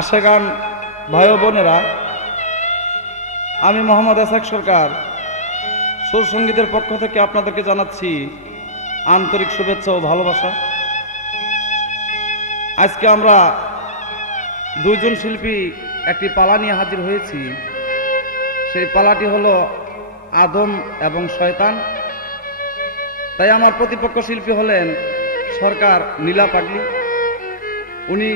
আশেগান ভাই ও বোনেরা, আমি মোহাম্মদ এসাক সরকার সুর সঙ্গীতের পক্ষ থেকে আপনাদেরকে জানাচ্ছি আন্তরিক শুভেচ্ছা ও ভালোবাসা। আজকে আমরা দুইজন শিল্পী একটি পালা নিয়ে হাজির হয়েছি। সেই পালাটি হলো আদম এবং শয়তান। তাই আমার প্রতিপক্ষ শিল্পী হলেন সরকার নীলা পাগলি, উনি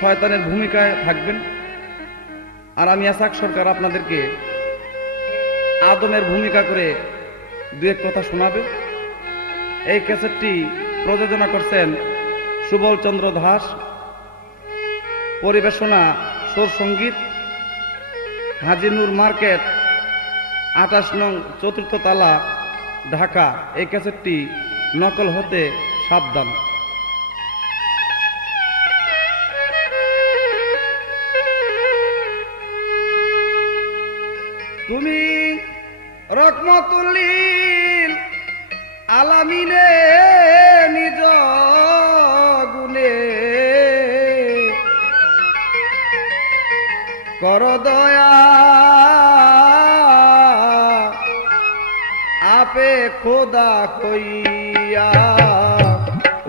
শয়তানের ভূমিকায় থাকবেন, আর আমি এসাক সরকার আপনাদেরকে আদমের ভূমিকা করে দু এক কথা শোনাবে। এই ক্যাসেটটি প্রযোজনা করছেন সুবল চন্দ্র দাস, পরিবেশনা সুর সঙ্গীত, হাজী নূর মার্কেট, 28 নং 4th তলা, ঢাকা। এই ক্যাসেটটি নকল হতে সাবধান। তুমি রহমতুল্লিল আলামিনে নিজ গুণে কর দয়া, আপে খোদা কইয়া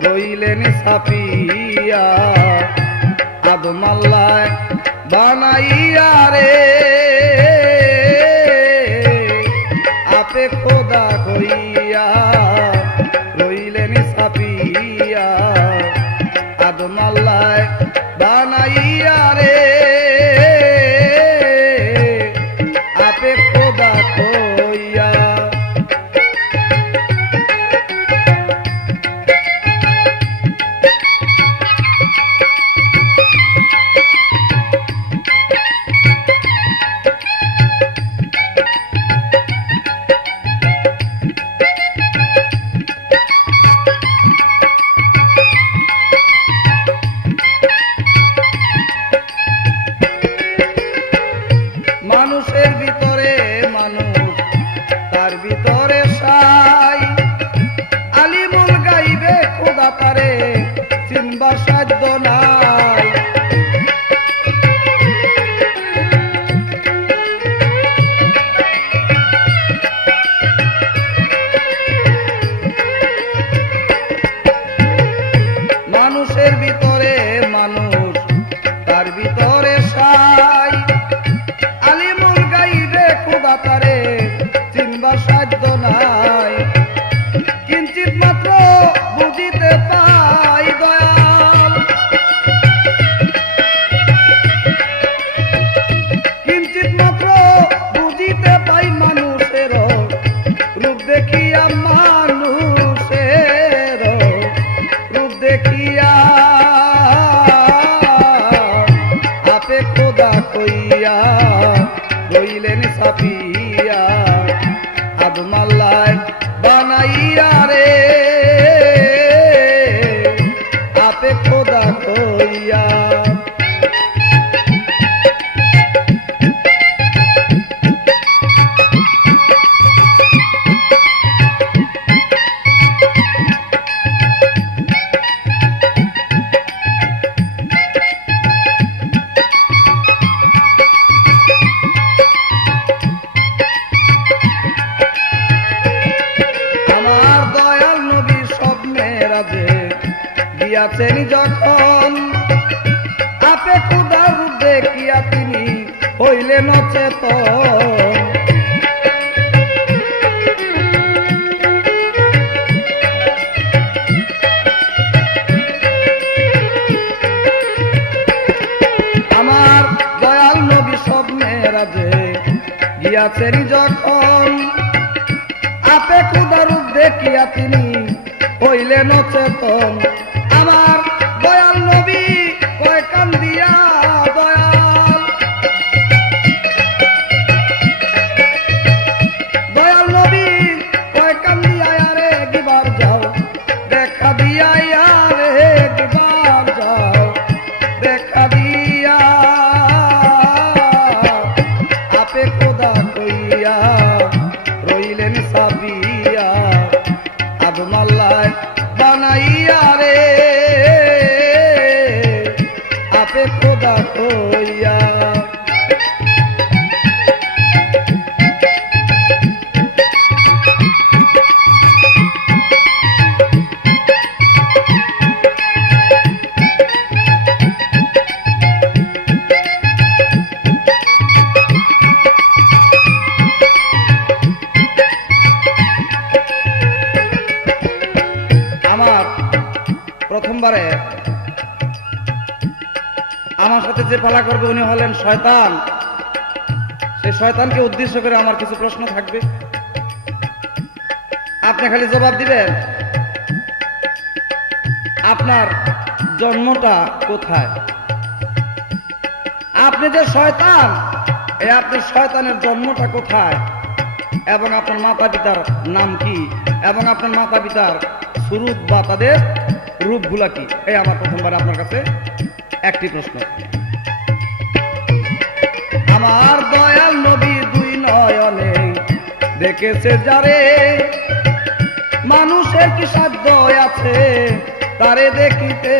রইলেন ছাপিয়া, আদম আল্লাহ বানাইয়া রে, আপে খোদা কইয়া রইলেন ছাপিয়া, আদম আল্লাহ বানাইয়া রে, আপে খোদা কইয়া। মানুষের ভিতরে মানুষ, তার ভিতরে সাই, আলিমুল গাইবে খোদা তারে চিনবার সাধ্য নাই। মানুষের ভিতরে মানুষ, তার ভিতরে সাই, আলিমুল গাইবে খোদা তারে চিনবার সাধ্য নাই। কিঞ্চিত মাত্র বুঝিতে পাই দয়াল, কিঞ্চিত মাত্র বুঝিতে পাই মানুষের রূপ দেখিয়া, মানুষের রূপ দেখিয়া, আপে খোদা কইয়া রইলেন ছাপিয়া, আদম আল্লাহ বানাইয়া রে, আপে খোদা কইয়া। গিয়াছেন যখন, আপে খোদা রূপ দেখিয়া তিনি হইলেন অচেতন। আমার দয়াল নবী স্বপ্নে রাজে গিয়াছেন যখন, আপে খোদা রূপ দেখিয়া তিনি হইলেন অচেতন। আমার দয়াল নবী কয় কান্দিয়া দয়াল, দয়াল নবী কয় কান্দিয়া আরে গিবার যাও, দেখা দিয়া আরে গিবার যাও, দেখা দিয়া, আপে খোদা কইয়া রইলেন ছাপিয়া, আদম আল্লাহ বানাইয়া রে, আপে খোদা কইয়া। প্রথমবারে আমার সাথে যে পালা করবে উনি হলেন শয়তান। সেই শয়তানকে উদ্দেশ্য করে আমার কিছু প্রশ্ন থাকবে, আপনি খালি জবাব দিবেন আপনার জন্মটা কোথায়। আপনি যে শয়তান, এই আপনার শয়তানের জন্মটা কোথায় এবং আপনার মাতা পিতার নাম কি এবং আপনার মাতা পিতার সুরুত বা তাদের রূপগুলা কি, এই আমার প্রথমবার আপনার কাছে একটি প্রশ্ন। আমার দয়াল নবী দুই নয়নে দেখেছে যারে, মানুষের কি সাধ্য আছে তারে দেখিতে।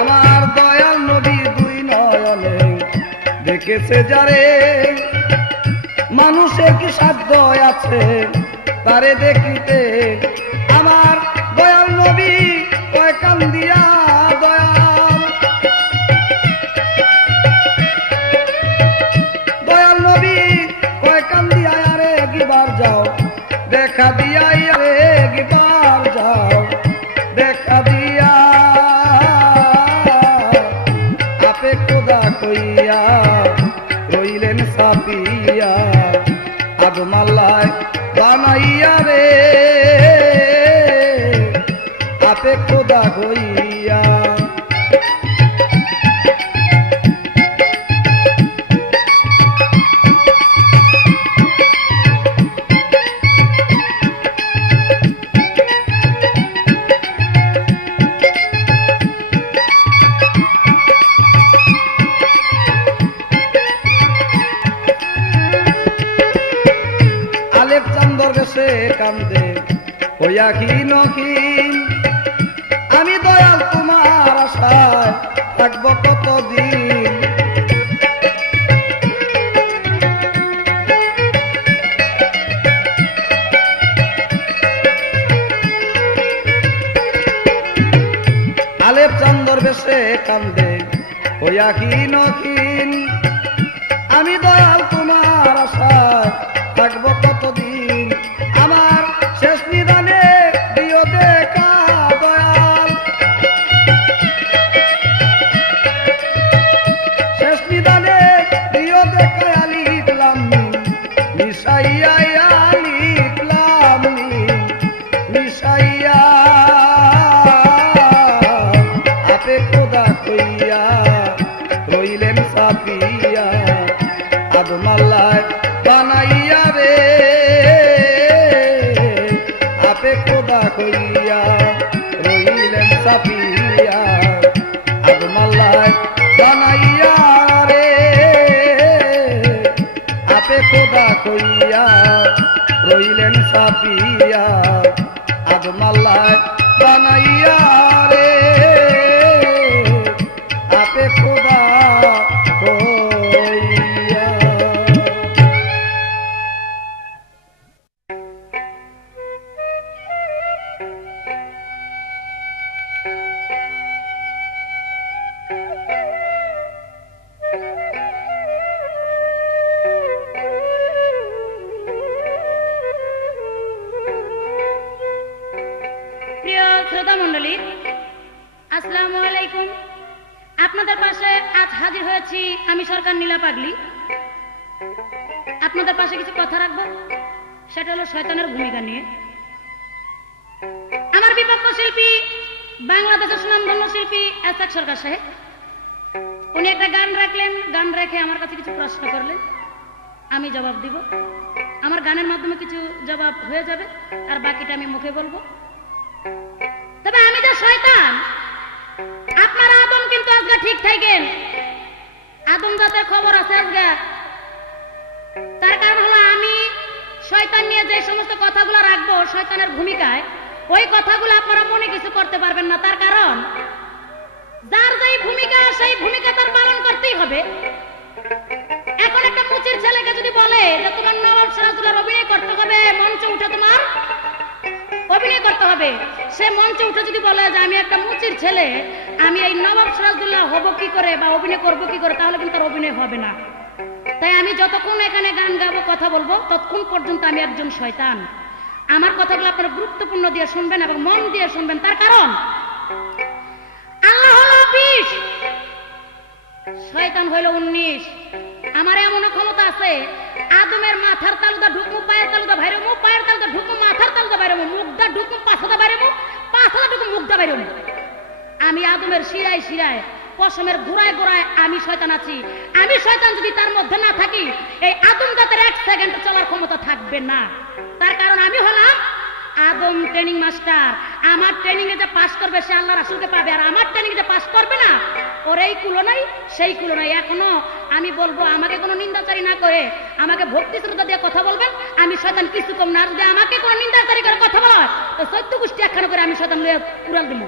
আমার দয়াল নবী দুই নয়নে দেখেছে যারে, মানুষের কি সাধ্য আছে তারে দেখিতে। আমার দয়াল নবী কয় কান্দিয়া দয়াল, দয়াল নবী কয় কান্দিয়া আরে গিবার যাও, দেখা দিয়া আরে গিবার যাও, দেখা দিয়া আপে খোদা কইয়া রইলেন সাপিয়া, আদম আল্লাহ বানাইয়া রে আপে খোদা কইয়া। কান্দে হইয়া ক্ষীণ ক্ষীণ, আমি দয়াল তোমার আশায় থাকবো কতদিন। আলেপ চান্দর বেশে কান্দে হইয়া ক্ষীণ ক্ষীণ, আমি দয়াল তোমার আশায় থাকবো কতদিন। আমার শেষ নিদানে দিও দেখা দয়াল, শেষ নিদানে দিও দেখা আলিফ লাম মিম মিশাইয়া, আলিফ লাম মিম মিশাইয়া আপে খোদা কইয়া রইলেন সাপিয়া, আদম আল্লাহ বানাইয়া রে আপে খোদা কইয়া রইলেন সাপিয়া, আদম আল্লাহ বানাইয়া রে আপে খোদা কইয়া রইলেন সাপিয়া, আদম আল্লাহ বানাইয়া রে আপে খোদা কইয়া। প্রিয় শ্রোতা মণ্ডলী, আসসালামু আলাইকুম। আপনাদের পাশে আজ হাজির হয়েছি আমি সরকার নীলা পাগলি। আপনাদের পাশে কিছু কথা রাখবো, সেটা হলো শয়তানের ভূমিকা নিয়ে। আমার বিপক্ষ শিল্পী বাংলাদেশের সুনামধন্য শিল্পী এসআক সরকার সাহেব, উনি একটা গান রাখলেন, গান রেখে আমার কাছে কিছু প্রশ্ন করলেন, আমি জবাব দিব। আমার গানের মাধ্যমে কিছু জবাব হয়ে যাবে, আর বাকিটা আমি মুখে বলবো। তবে আমি যে শয়তান, আপনার আদম কিন্তু আজকে ঠিক থাকেন, আদম জাতের খবর আছে আজকে। তার কারণ হলো আমি শয়তান নিয়ে যে সমস্ত কথাগুলো রাখবো শয়তানের ভূমিকায়, ওই কথাগুলো আপনারা মনে কিছু করতে পারবেন না। তার কারণ যার যেই ভূমিকা সেই ভূমিকা তার পালন করতেই হবে। এখন একটা মুচির ছেলেকে যদি বলে যে তোমার নবাব সিরাজুলের অভিনয় করতে হবে, মঞ্চে উঠে তোমার অভিনয় করতে হবে। সে মঞ্চে উঠে যদি বলে যে আমি একটা মুচির ছেলে, আমি এই নবাব সিরাজউদ্দৌলা হব কি করে বা অভিনয় করবো কি করে, তাহলে কিন্তু তার অভিনয় হবে না। তাই আমি যতক্ষণ এখানে গান গাবো, কথা বলবো, ততক্ষণ পর্যন্ত আমি একজন শয়তান। আমার কথাগুলো আপনারা গুরুত্বপূর্ণ দিয়ে শুনবেন এবং মন দিয়ে শুনবেন। তার কারণ আল্লাহ হলো 20, শয়তান হইল 19। আমার এমন ক্ষমতা আছে, আদমের মাথার তালুদা ঢুকমু, পায়ের তালুদা বাইরেমু, পায়ের তালুদা ঢুকমু, মাথার তালুদা বাইরেমু, মুখটা ঢুকমু, পাছাদা বাইরেমু, পাছাদা ঢুকমু, মুখটা বাইরেমু। আমি আদমের শিরায় শিরায়, পশমের গোড়ায় গোড়ায় আমি শয়তান আছি। আমি শয়তান যদি তার মধ্যে না থাকি, এই আদম জাতের 1 সেকেন্ড চলার ক্ষমতা থাকবে না। তার কারণ আমি হলাম আদম ট্রেনিং মাস্টার। আমার ট্রেনিং এ যে পাস করবে সে আল্লাহ রাসূলকে পাবে, আর আমার ট্রেনিং যে পাস করবে না, ওর এই কুলো নাই সেই কুলো নাই। এখনো আমি বলবো, আমাকে কোনো নিন্দাচারী না করে আমাকে ভক্তি শ্রদ্ধা দিয়ে কথা বলবেন। আমি শয়তান কিছু কম না। আর যদি আমাকে কোনো নিন্দাচারী করে কথা বলা হয়, তো 14 গোষ্ঠী একখানা করে আমি শয়তান লইয়া উড়াল দিব।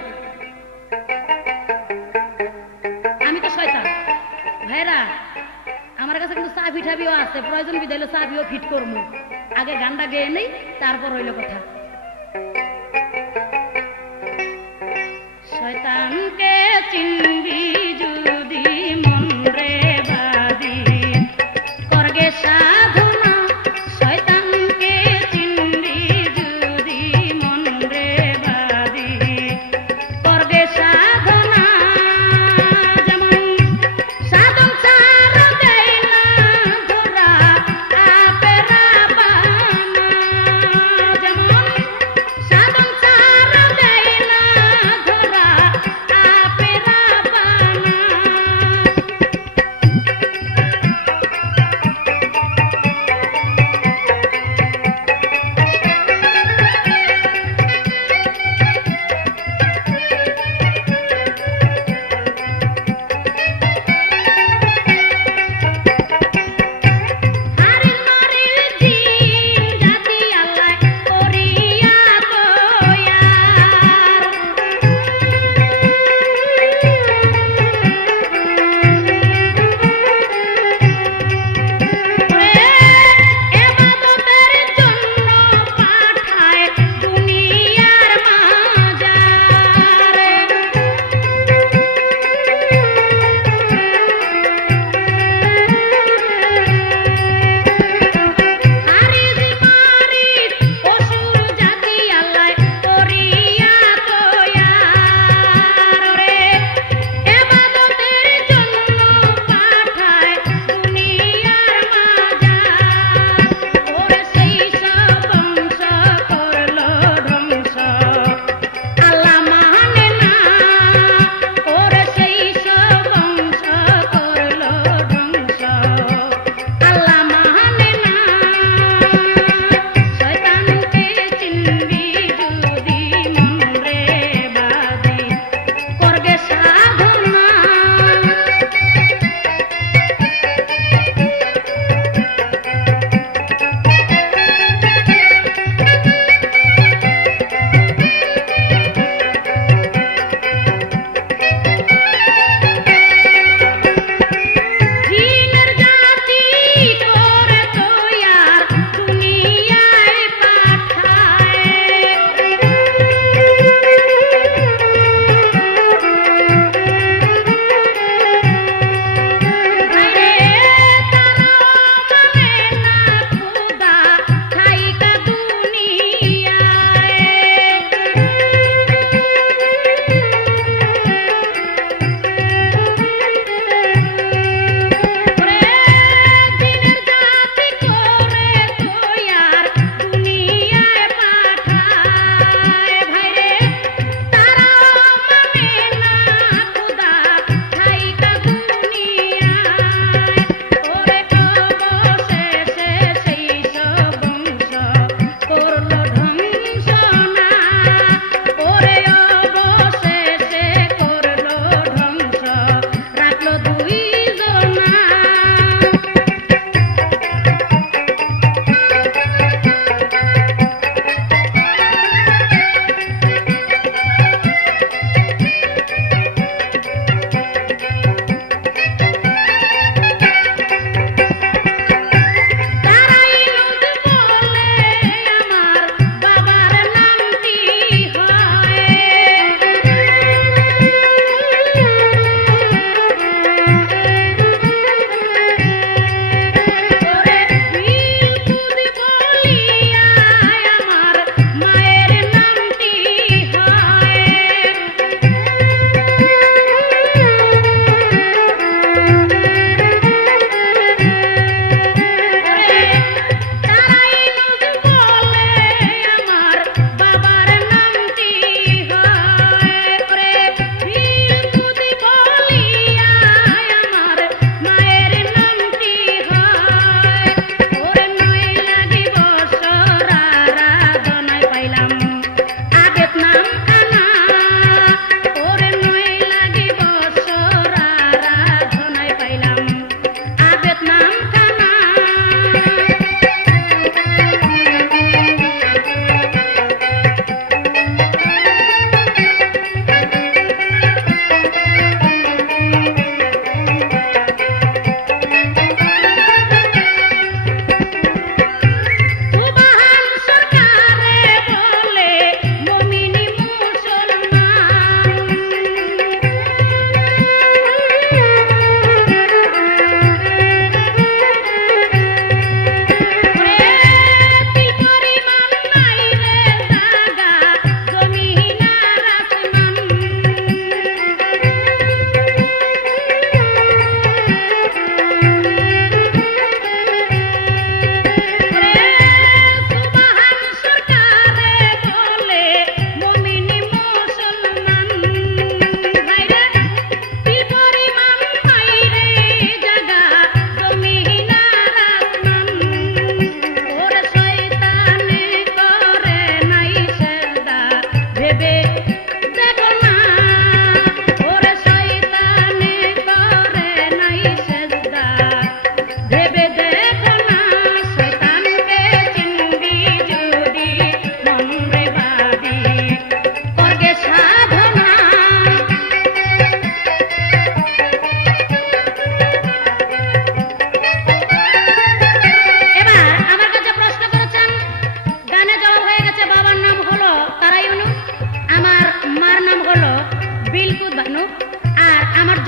আমি তো শয়তান ভাইরা। আমার কাছে কিন্তু চাবি ঠাবিও আছে, প্রয়োজন বিধাইলে চাবিও ফিট করবো। আগে গানটা গেয়ে নেই, তারপর হইল কথা। শয়তানকে চিনবি যদি মন রে বাদি, করগে সাধনা। শয়তানকে চিনবি যদি মন রে বাদি, করগে সাধনা। যেমন সাধন ছাড়া দেয় না ধরা আপেরা বানা, যেমন সাধন ছাড়া দেয় না ধরা আপেরা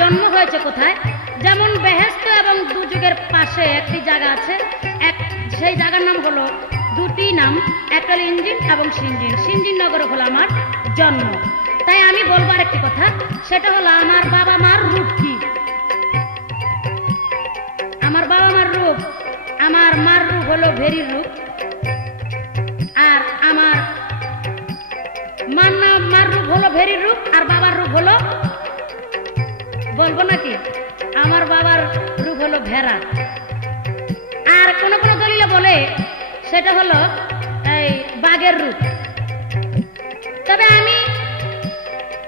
জন্ম হয়েছে কোথায়? যেমন বেহেশত এবং দুযুগের পাশে একটি জায়গা আছে, সেই জায়গার নাম হলো, দুটি নাম, একটা হলো ইঞ্জিন এবং সিঞ্জিন। সিঞ্জিন নগরে হলো আমার জন্ম। তাই আমি বলবো আরেকটি কথা, সেটা হলো আমার বাবা মার রূপ কি? আমার বাবা মার রূপ, আমার মার রূপ হলো ভেরির রূপ, আর আমার মার রূপ হলো ভেরির রূপ, আর বাবার রূপ হলো, বলবো নাকি, আমার বাবার রূপ হলো ভেড়া। আর কোন কোন দলিলে বলে সেটা হলো এই বাঘের রূপ। তবে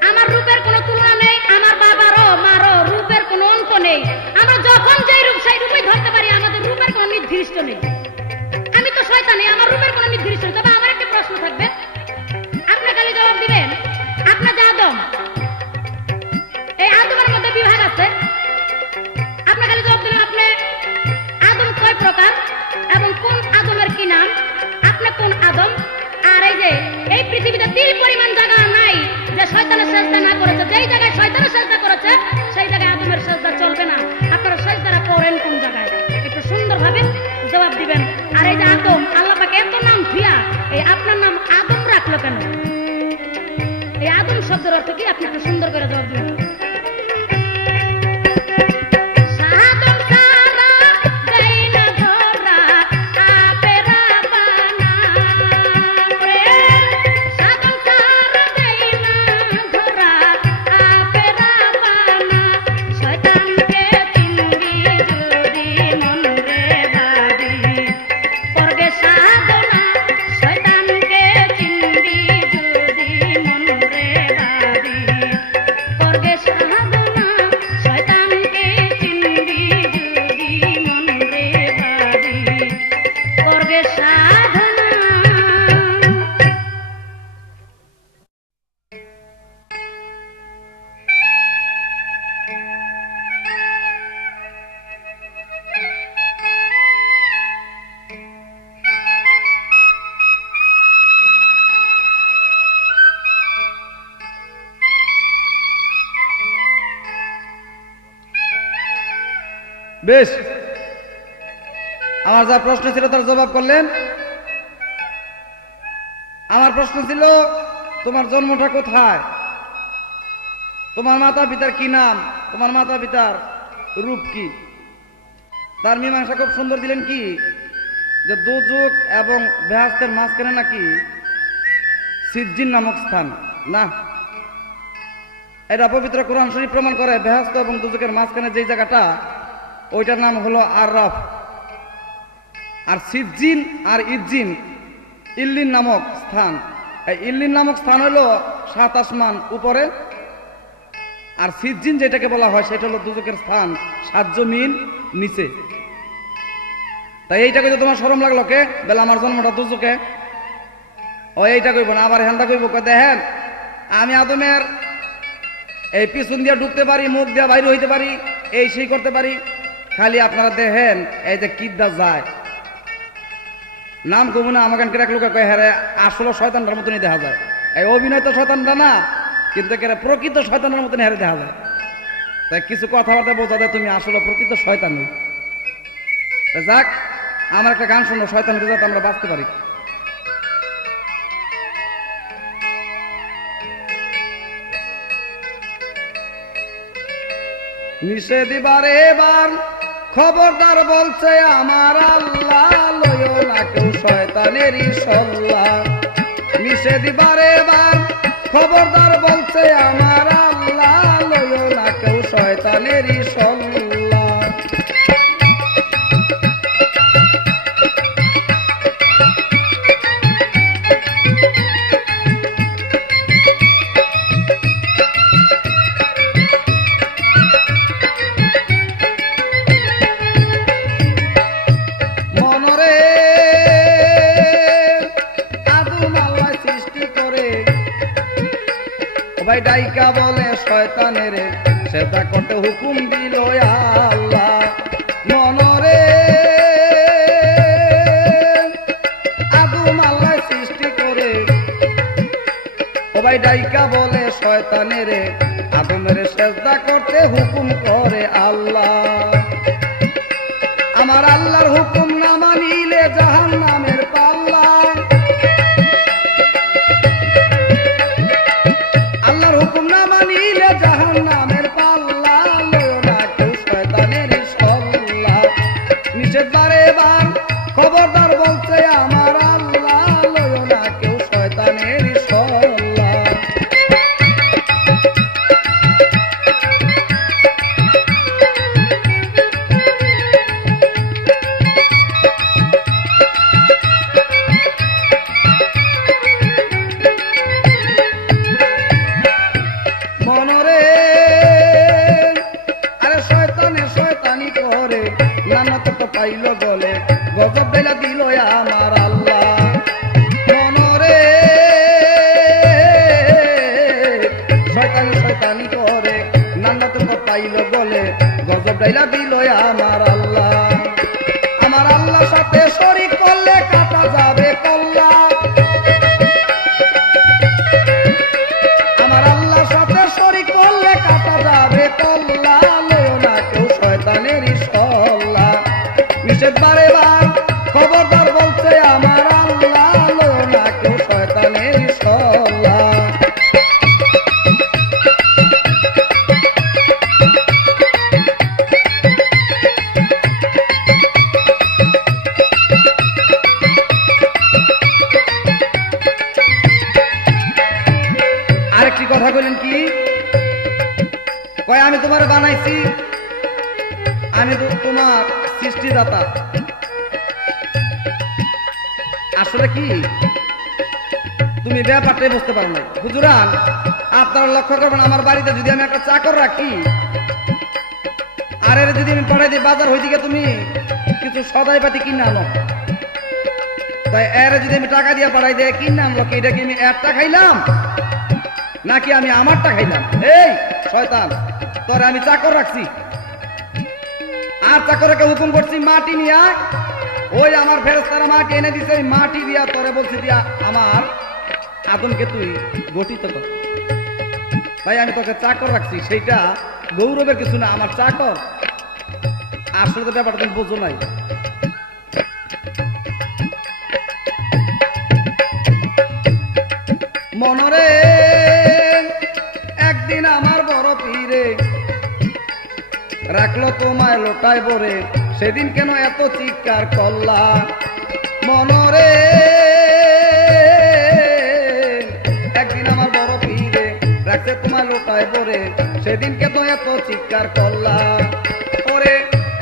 আমার রূপের কোনো তুলনা নেই, আমার বাবারও মারও রূপের কোনো অন্ত নেই। আমরা যখন যেই রূপ সেই রূপেই ধরতে পারি, আমাদের রূপের কোনো নির্দিষ্ট নেই। আমি তো শয়তানি, আমার রূপের কোনো নির্দিষ্ট নেই। তবে আমার একটা প্রশ্ন থাকবে, আপনি খালি জবাব দিবেন, আপনার যে আদম, এই আদমের মধ্যে বিভাগ আছে, আপনি খালি জবাব দিবেন আপনি আদম কয় প্রকার এবং কোন আদমের কি নাম, আপনি কোন আদম। আর এই পৃথিবীতে তিল পরিমাণ জায়গা নাই যে শয়তানের সেজদা না করেছে। যেই জায়গায় শয়তানের সেজদা করেছে সেই জায়গায় আদমের সেজদা চলবে না। আপনারা সেজদাটা করেন কোন জায়গায়, একটু সুন্দরভাবে জবাব দিবেন। আর এই যে আদম, আল্লাহ পাক এত নাম দিয়া এই আপনার নাম আদম রাখলো কেন? এই আদম শব্দের অর্থ কি? আপনি একটু সুন্দর করে জবাব দিবেন। বেশ, আমার যা প্রশ্ন ছিল তার জবাব করলেন। আমার প্রশ্ন ছিল তোমার জন্মটা কোথায়, তোমার মাতা পিতার কি নাম, তোমার মাতা পিতার রূপ কি। তার মীমাংসা খুব সুন্দর দিলেন কি, যে দুযুগ এবং বেহেশতের মাঝখানে নাকি সিজ্জিন নামক স্থান। না, এটা পবিত্র কোরআন শরীফ প্রমাণ করে। বেহেশত এবং দুযুগের মাঝখানে যে জায়গাটা, ওইটার নাম হলো আররাফ। আর সিজ্জিন আর ইজ্জিন, ইল্লিন নামক স্থান। এই ইল্লিন নামক স্থান হলো 7 আসমান উপরে, আর সিজ্জিন যেটাকে বলা হয় সেটা হলো দুযুগের স্থান 7 জমিন নিচে। তাই এইটা কইতে তোমার শরম লাগলো কে? বেলা আমার জন্মটা দুযুগে, ও এইটা কইব না, আবার হেন্দা কইব, দেখেন আমি আদমের এই পিছন দিয়ে ঢুকতে পারি, মুখ দিয়ে বাইরে হইতে পারি, এই সেই করতে পারি। খালি আপনারা দেখেন এই যে কিদ্দা যায়, নাম কব না, আমাকে এক লোকে কয়ে হ্যাঁ আসলে শয়তানটার মতনই দেখা যায়। এই অভিনয় তো শয়তানটা না, কিন্তু প্রকৃত শয়তানের মতন হেরে দেখা যায়। তাই কিছু কথাবার্তা বোঝা যায় তুমি আসলে প্রকৃত শয়তান। যাক, আমার একটা গান শুনলো, শয়তান যাতে আমরা বাঁচতে পারি। নিষেধ বারে বার খবরদার বলছে আমার আল্লাহ, লইও না কেউ শয়তানেরই সল্লাহ। নিষেধ বারে বার খবরদার বলছে আমার আল্লাহ, লইও না কেউ শয়তানেরই সল্লাহ। ডাইকা বলে শয়তানের সেটা করতে হুকুম দিল আল্লাহ। মনরে আদম আল্লাহ সৃষ্টি করে, ও ভাই ডাইকা বলে শয়তানের আদমের সেজদা করতে হুকুম করে আল্লাহ। আমার আল্লাহর হুকুম না মানিলে জাহান্নামের পাল্লা। আল্লাহর হুকুম না মানিলে জাহান্নামের পাল্লা। লয়ো না কেউ শয়তানের সল্লা। নিষেধ বারে বার খবরদার বলছে আমার আল্লাহ। লয়ো না কেউ শয়তানের সল্লা। মনরে আরে শয়তানে শয়তানি করে নানা তো পাইল গলে গজব বেলা দিল আমার আল্লাহ। মনরে শয়তানে শয়তানি করে নানা তো পাইল গলে গজব বেলা দিল আমার আল্লাহ। আমার আল্লাহর সাথে শরীক করলে কাটা যাবে কল্লা। আমার আল্লাহর সাথে শরীক করলে কাটা যাবে কল্লা। লয়ো না কেউ শয়তানের সল্লা। নিষেধ বারে বার খবরদার বলছে আমার আল্লাহ। লয়ো না কেউ শয়তানের সল্লা। আরেকটি কথা বলেন কি কয় আমি তোমার বানাইছি, আমি তো তোমার সৃষ্টিদাতা। আসলে কি তুমি ব্যাপারটাই বুঝতে পারো না। হুজুরান আপনারা লক্ষ্য করবেন আমার বাড়িতে যদি আমি একটা চাকর রাখি আর এর যদি আমি পাঠাই দিই বাজার হই দিকে তুমি কিছু সদাই পাতি কিনে আনো, তাই এর যদি আমি টাকা দিয়ে পাঠাই দিয়ে কিনে আনলো কি এটা কি আমি একটা খাইলাম নাকি আমি আমারটা খাইলাম? এই শয়তান তোরে আমি চাকর রাখছি আর চাকরকে হুকুম করছি মাটি নিয়ে ওই আমার ফেরেশতারা মাটি এনে দিছে, ওই মাটি দিয়া তোরে বলছি দিয়া আমার আদমকে তুই গঠিত কর। তাই আমি তোকে চাকর রাখছি, সেইটা গৌরবের কিছু না, আমার চাকর। আসলে তো ব্যাপারটা তুমি বোঝো নাই। মনরে একদিন আমার বড় পীরে রাখলো তোমায় লোটায় ভরে, সেদিন কেন এত চিৎকার করলা? মনরে একদিন আমার বড় পীরে রাখছে তোমায় লোটায় ভরে, সেদিন কেন এত চিৎকার করলা? ওরে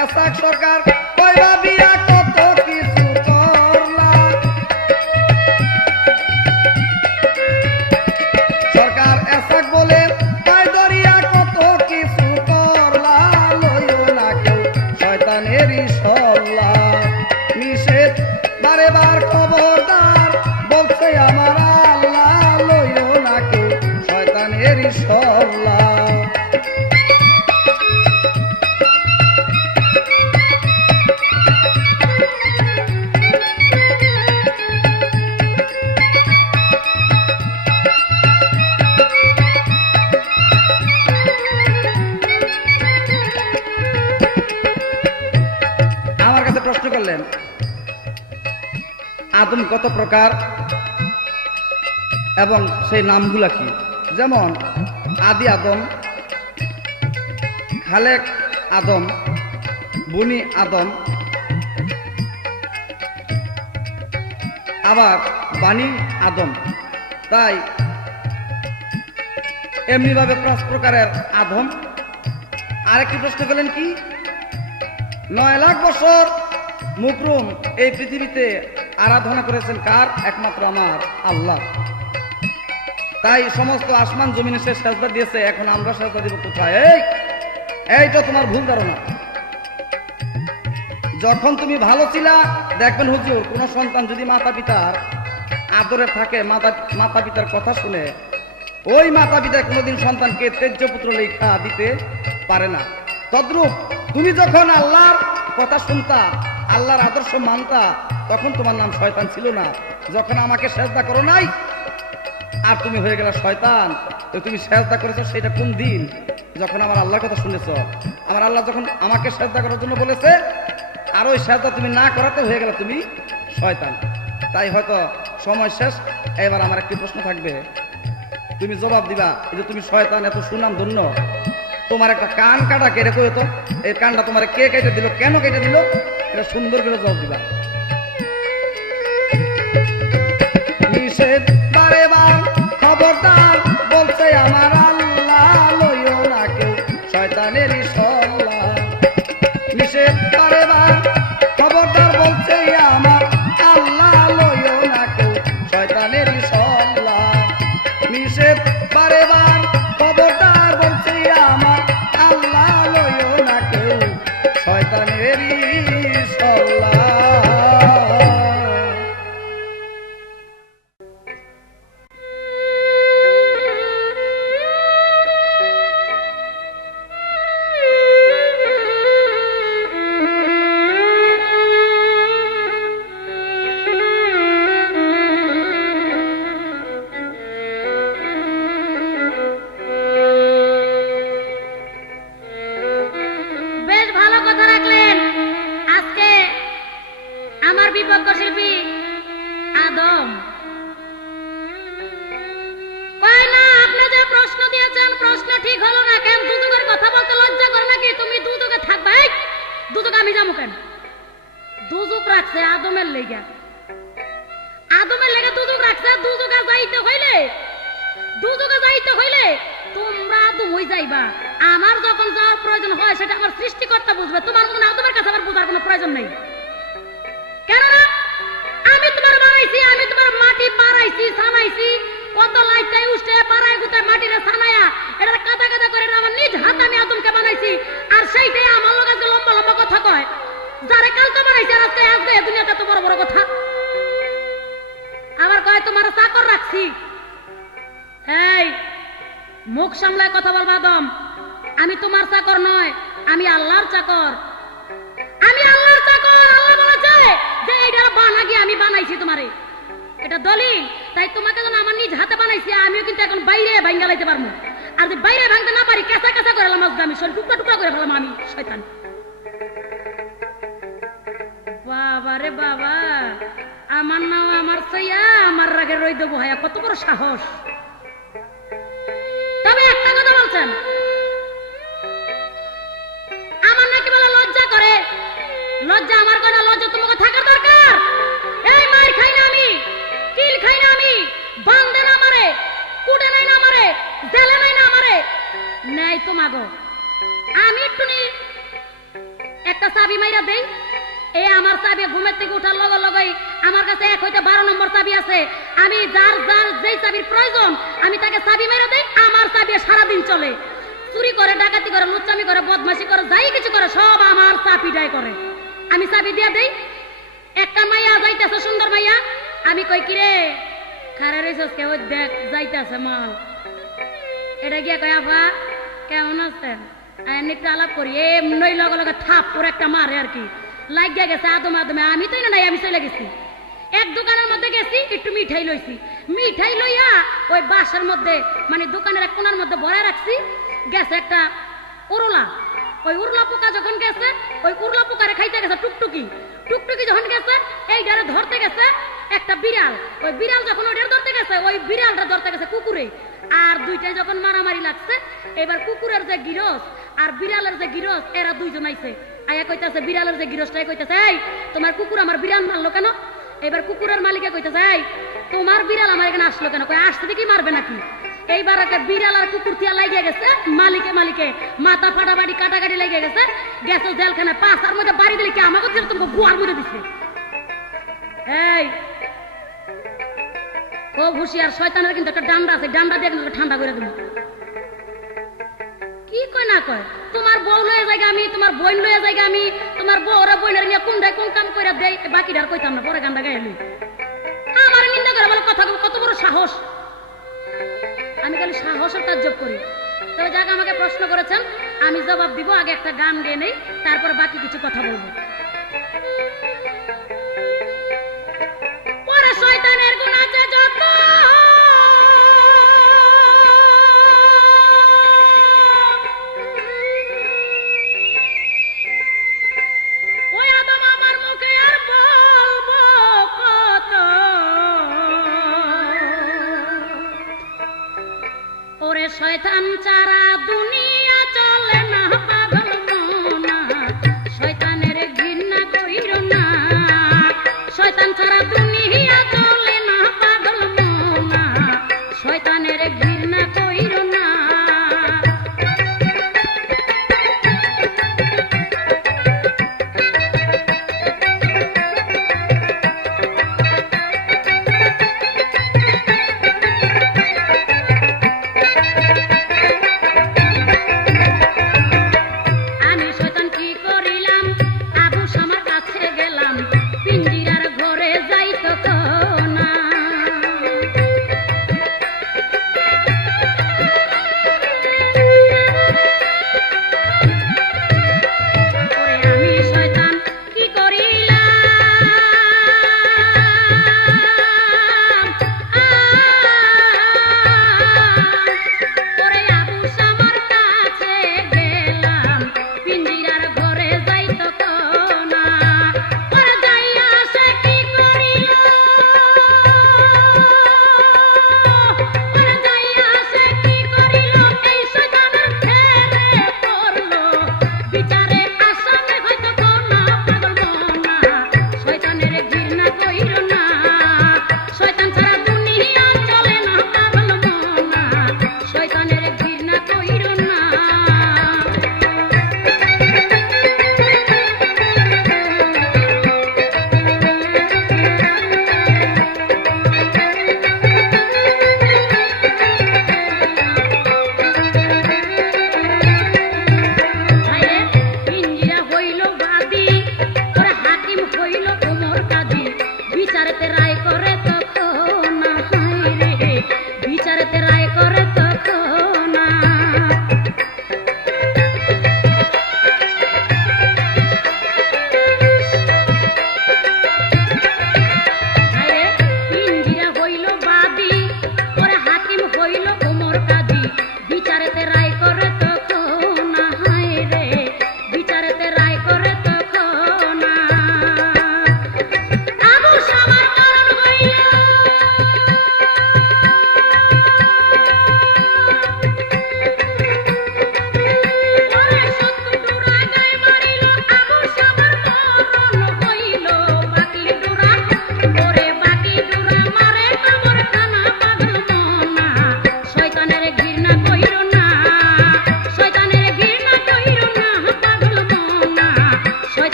এসাক সরকার কয়বা বিয়া কত কিছু করলা। সরকার এসাক বলে পায় দরিয়া কত কিছু করলা। লইও না কেউ শয়তানেরই সল্লা। নিষেধ বারে বার খবরদার বলছে আমার আল্লাহ। লইও না কেউ শয়তানেরই সল্লা। আমার কাছে প্রশ্ন করলেন আদম কত প্রকার এবং সেই নামগুলা কি? যেমন আদি আদম, খালেক আদম, বনি আদম, আবার বানি আদম। তাই এমনিভাবে 5 প্রকারের আদম। আরেকটি প্রশ্ন করলেন কি 9 লাখ বছর মুকরুম এই পৃথিবীতে আরাধনা করেছেন কার? একমাত্র আমার আল্লাহ। তাই সমস্ত আসমান জমিনে সে সেজদা দিয়েছে, এখন আমরা সেজদা দিব কোথায়? এইটা তোমার ভুল ধারণা। যখন তুমি ভালো ছিলা দেখবেন হুজুর কোন সন্তান যদি মাতা পিতার আদরে থাকে, মাতা পিতার কথা শুনে, ওই মাতা পিতা কোনোদিন সন্তানকে তেজ্য পুত্র লেখা দিতে পারে না। তদ্রূপ তুমি যখন আল্লাহর কথা শুনতা, আল্লাহর আদর্শ মানতা, তখন তোমার নাম শয়তান ছিল না। যখন আমাকে সেজদা করো নাই আর তুমি হয়ে গেলে শয়তান, তো তুমি সেজদা করেছো সেটা কোন দিন? যখন আমার আল্লাহর কথা শুনেছো। আমার আল্লাহ যখন আমাকে সেজদা করার জন্য বলেছে, আর ওই সেজদা তুমি না করাতে হয়ে গেল তুমি শয়তান। তাই হয়তো সময় শেষ। এবার আমার একটি প্রশ্ন থাকবে, তুমি জবাব দিবা। এই যে তুমি শয়তান, এত সুনাম ধন্য, তোমার একটা কান কাটা কেটে কই তো, এই কানটা তোমার কে কেটে দিল, কেন কেটে দিল, এটা সুন্দর করে জবাব দিবা। নিষেধ বারে বার খবরদার বলছে আমার আল্লাহ, লইও না কেউ শয়তানের সল্লা। নিষেধ বারে বার খবরদার বলছে আমার আল্লাহ, লইও না কেউ শয়তানের সল্লা। নিষেধ বারে বার খবরদার বলছে আমার আল্লাহ, লইও না কেউ শয়তানের সল্লা। বেশ ভালো কথা রাখলেন। আজকে আমার বিপক্ষ শিল্পী আদম কয় না, আপনি যে প্রশ্ন দিয়েছেন প্রশ্ন ঠিক হলো না। কেন দুদুকের কথা বলতে লজ্জা করে নাকি? তুমি দুদুকে থাকবা? দুদুক আমি যাবো কেন? দুদুক রাখছে আদমের লেগে, আদমের লেগে দুদুক রাখছে। দুদুকে যাইতে হইলে, দুদুকে যাইতে হইলে তোমরা আদম হয়ে যাইবা। আমার যখন যাওয়ার প্রয়োজন হয় সেটা আমার সৃষ্টিকর্তা বুঝবে। তোমার মতন আদমের কাছে আমার বোঝার কোনো প্রয়োজন নেই। কেননা আমি তোমার বানাইছি, আমি তোমার মাটি পাড়াইছি, ছানাইছি, কত লাইটাই উঠে পাড়ায় গুতায় মাটিরে ছানায়া এটা কাদা কাদা করে আমার নিজ হাতে আমি আদমকে বানাইছি। আর সেইটাই আমার লোক আজকে লম্বা লম্বা কথা কয়, যারে কালকে বানাইছি আর আজকে আসবে দুনিয়াতে এত বড় বড় কথা। আবার কয় তোমার চাকর রাখছি। এই মুখ সামলায় কথা বলবা আদম, আমি তোমার চাকর নয়, আমি আল্লাহর চাকর। আমি আল্লাহর চাকর। আল্লাহ বলেছে যে এইটা বানা গিয়ে আমি বানাইছি তোমারে, এটা দলিল। তাই তোমাকে যখন আমার নিজ হাতে বানাইছি, আমিও কিন্তু এখন বাইরে ভাঙ্গা লাইতে পারবো। আর যে বাইরে ভাঙতে না পারি, কেঁচা কেঁচা করে আমি শরীর টুকরা টুকরা করে ফেলাম আমি শয়তান। বাবা রে বাবা, আমার নাম আমার চাইয়া আমার রাগে রই দেবো হায়া, কত বড় সাহস। তবে একটা কথা বলছেন, আমার নাকি বলে লজ্জা করে। লজ্জা আমার কোনো, লজ্জা তোমাকে থাকার দরকার। এই মার খাই না আমি, কিল খাই না আমি, বান্ধে না মারে, কুটে নাই না মারে, জেলে নাই না মারে, নাই তোমাগো। আমি একটু একটা চাবি মাইরা দেই। এই আমার চাবি ঘুমের থেকে উঠার লগে লগেই আমার কাছে 1 হইতে 12 নম্বর চাবি আছে। আমি যার যার যেই চাবির প্রয়োজন আমি তাকে চাবি মেরে দেই। আমার চাবি সারাদিন চলে। চুরি করে, ডাকাতি করে, লুচ্চামি করে, বদমাশি করে, যাই কিছু করে সব আমার চাবিটাই করে। আমি চাবি দিয়ে দেই। একটা মাইয়া যাইতেছে, সুন্দর মাইয়া। আমি কই কি রে খারে রেছস কে, ওই দেখ যাইতেছে মাল। এটা গিয়া কয় আফা কেমন আছেন, আমি একটু আলাপ করি। এমনি লগে লগে থাপ করে একটা মারে আর কি, লাগিয়া গেছে আদম আদমে। আমি তো না নাই, আমি চলে গেছি। এক দোকানের মধ্যে গেছি, একটু মিঠাই লইছি। মিঠাই লইয়া ওই বাসার মধ্যে মানে দোকানের এক কোনার মধ্যে ভরা রাখছি। গেছে একটা উরলা। ওই উরলা পোকা যখন গেছে, ওই উরলা পোকারে খাইতে গেছে টুকটুকি। টুকটুকি যখন গেছে এই ডারে ধরতে গেছে একটা বিড়াল। ওই বিড়াল যখন ওইটার ধরতে গেছে, ওই বিড়ালটা ধরতে গেছে কুকুরে। আর দুইটাই যখন মারামারি লাগছে, এবার কুকুরের যে গিরস আর বিড়ালের যে গিরস, এরা দুইজন আইছে। আয়া কইতাছে, বিড়ালের যে গিরসটাই কইতাছে, এই তোমার কুকুর আমার বিড়াল মারলো কেন? এবার কুকুরের মালিকে কইতাছে, এই তোমার বিড়াল আমার এখানে আসলো কেন? কই আসতে দেখি মারবে নাকি? এইবার একটা বিড়াল আর কুকুর তিয়া লাগিয়ে গেছে। মালিকে মাথা ফাটাফাটি কাটাকাটি লেগে গেছে। গেছে জেলখানে। পাশার মধ্যে বাড়ি দিলে কি আমাকে দিলে তোমাকে গুয়ার মধ্যে দিচ্ছে। এই ও হুশিয়ার, শয়তানের কিন্তু একটা ডান্ডা আছে, ডান্ডা দিয়ে কিন্তু ঠান্ডা করে দেবো। কি কয় না কয়, তোমার বউ লয়ে জায়গা আমি, তোমার বোন লয়ে জায়গা আমি, তোমার বউরা বোনের নিয়ে কোনটায় কোন কাম করে দেয় বাকিটার কইতাম না, পরে গান্ডা গাইলি আমার নিন্দা করে বলে কথা কত বড় সাহস। আমি খালি সাহসের তাজ্জব করি। তবে যাক আমাকে প্রশ্ন করেছেন, আমি জবাব দিব। আগে একটা গান গেয়ে নেই, তারপর বাকি কিছু কথা বলবো। পরে শয়তানের গুণ আছে যত,